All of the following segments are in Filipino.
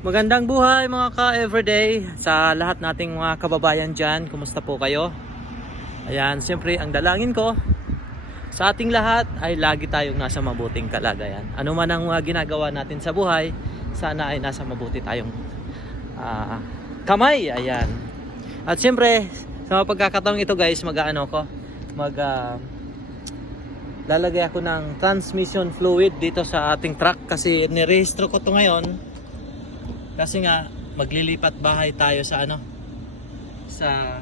Magandang buhay mga ka-everyday sa lahat nating mga kababayan dyan. Kumusta po kayo? Ayan, siyempre ang dalangin ko sa ating lahat ay lagi tayong nasa mabuting kalagayan. Ano man ang mga ginagawa natin sa buhay, sana ay nasa mabuti tayong ah, kamay. Ayan. At siyempre, sa mga pagkakataong ito guys, mag-ano ko, mag ah, lalagay ako ng transmission fluid dito sa ating truck kasi nirehistro ko to ngayon kasi nga maglilipat bahay tayo sa ano sa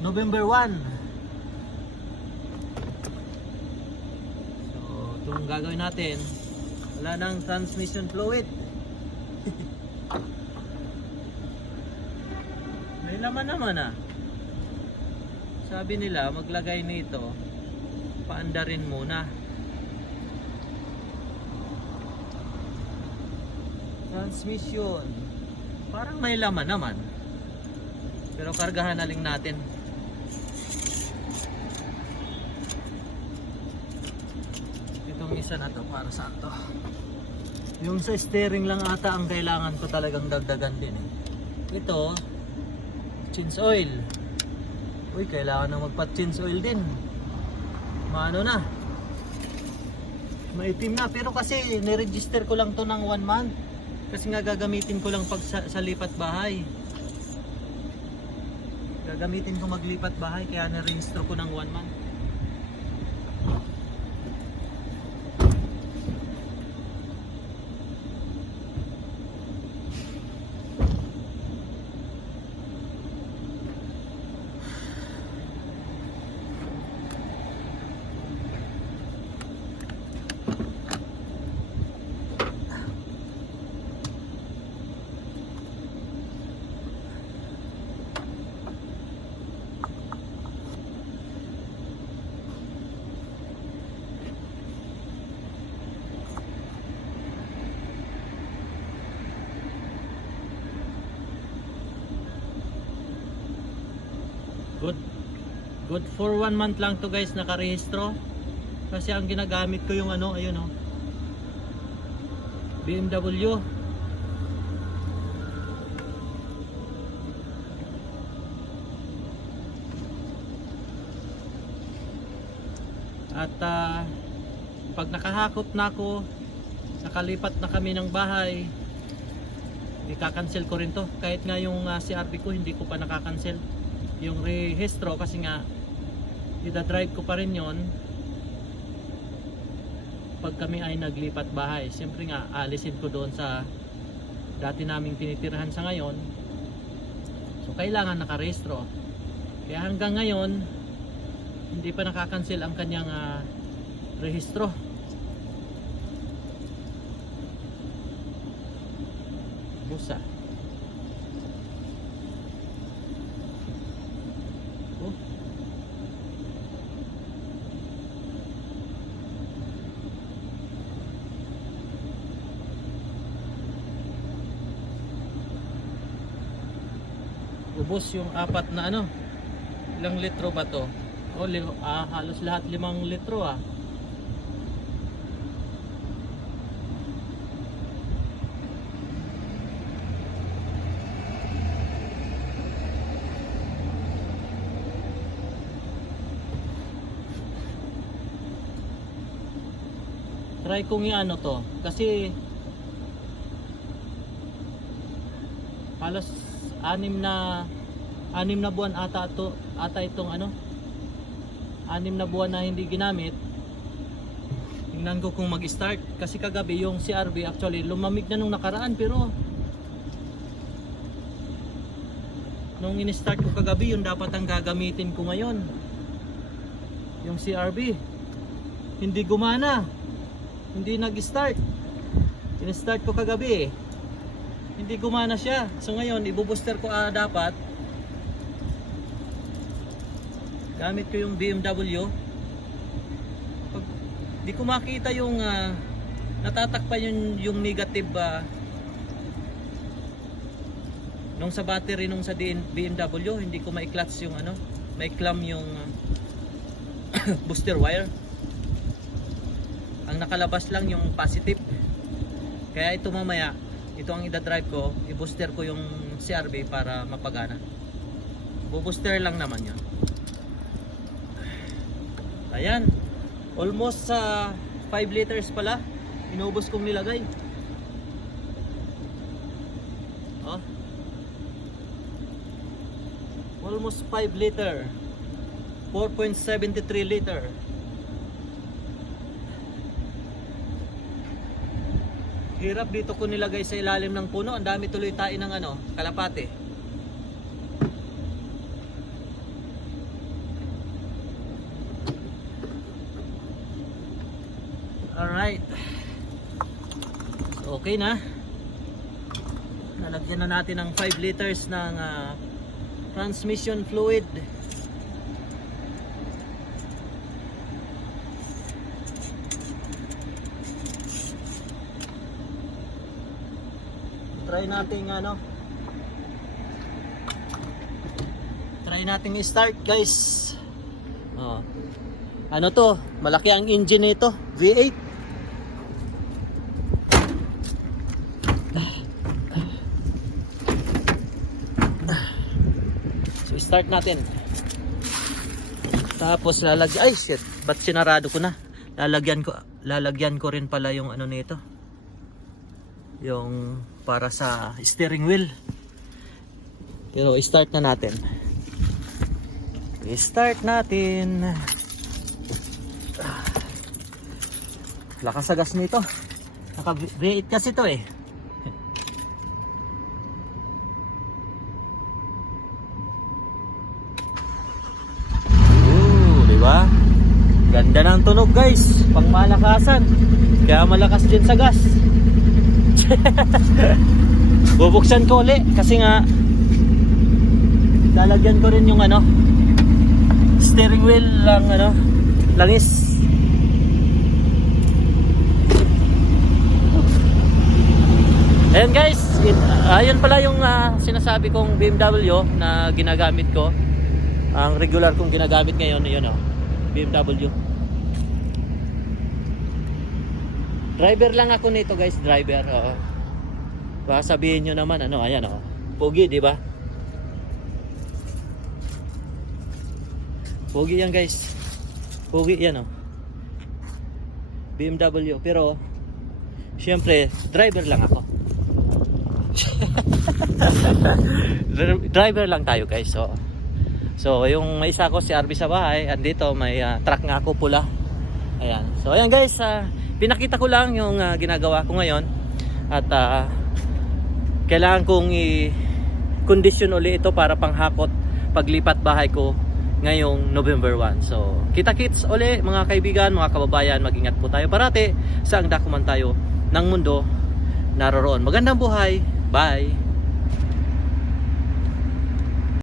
November 1. So, itong gagawin natin, wala nang transmission fluid. May laman naman ah. Sabi nila, maglagay nito, paandarin muna. Transmission. Parang may laman naman. Pero kargahan na lang natin. Itong isa na to para saan to? Yung sa steering lang ata ang kailangan ko talagang dagdagan din eh. Ito, chins oil. Uy, kailangan na magpa-chins oil din. Maano na? Maitim na. Pero kasi niregister ko lang to ng one month. Kasi nga gagamitin ko lang pag sa, sa lipat bahay. Gagamitin ko maglipat bahay kaya na-register ko ng one month. Good. Good for one month lang to guys nakarehistro. Kasi ang ginagamit ko yung ano, ayun oh. BMW. At ah, pag nakahakot na ako, nakalipat na kami ng bahay, ika-cancel ko rin to. Kahit nga yung ah, CRB ko, hindi ko pa nakakancel yung rehistro kasi nga ida-drive ko pa rin yon pag kami ay naglipat bahay siyempre nga alisin ko doon sa dati naming tinitirahan sa ngayon. So kailangan nakarehistro. Kaya hanggang ngayon hindi pa nakakancel ang kanyang ah, rehistro. Busa Ubos yung apat na ano. Ilang litro ba to? Oh, li- ah, halos lahat limang litro ah. Try kong i-ano to. Kasi halos anim na anim na buwan ata to ata itong ano? Anim na buwan na hindi ginamit. Tingnan ko kung mag-start. Kasi kagabi yung CRB actually lumamig na nung nakaraan pero nung in-start ko kagabi yung dapat ang gagamitin ko ngayon. Yung CRB hindi gumana. Hindi nag-start. In-start ko kagabi eh hindi gumana siya. So ngayon, ibubuster ko ah, dapat. Gamit ko yung BMW. Pag di ko makita yung ah, natatakpan yung, yung negative ah, nung sa battery nung sa BMW, hindi ko ma-clutch yung ano, may clam yung ah, booster wire. Ang nakalabas lang yung positive. Kaya ito mamaya, ito ang idadrive ko, i-booster ko yung CRV para mapagana. Bu-booster lang naman yun. Ayan. Almost sa 5 liters pala. Inubos kong nilagay. Oh. Almost 5 liter. 4.73 liter. Hirap dito ko nilagay sa ilalim ng puno. Ang dami tuloy tayo ng ano, kalapate. Alright. So, okay na. Nalagyan na natin ng 5 liters ng ah, transmission fluid. Try natin ano. Try natin i-start guys. Oh. Ano to? Malaki ang engine nito. V8. So start natin. Tapos lalagyan ay shit, ba't sinarado ko na? Lalagyan ko lalagyan ko rin pala yung ano nito. Yung para sa steering wheel. Pero start na natin. I-start natin. Lakas sa gas nito. Naka V8 kasi to eh. Ganda ng tunog guys, pang malakasan. Kaya malakas din sa gas. Bubuksan ko uli kasi nga lalagyan ko rin yung ano steering wheel lang ano langis. Ayan guys, it, ayun pala yung ah, sinasabi kong BMW na ginagamit ko. Ang regular kong ginagamit ngayon, yun oh, BMW. Driver lang ako nito guys, driver. Oo. Baka sabihin nyo naman, ano, ayan oh. Pogi, di ba? Pogi yan guys. Pogi yan oh. BMW, pero syempre, driver lang ako. driver lang tayo guys. So, so yung isa ko si RB sa bahay, andito may ah, truck nga ako pula. Ayan. So ayan guys, ah, pinakita ko lang yung ah, ginagawa ko ngayon at ah, kailangan kong i-condition uli ito para panghakot paglipat bahay ko ngayong November 1. So, kita-kits uli mga kaibigan, mga kababayan, mag-ingat po tayo parati sa ang dakuman tayo ng mundo naroroon. Magandang buhay. Bye!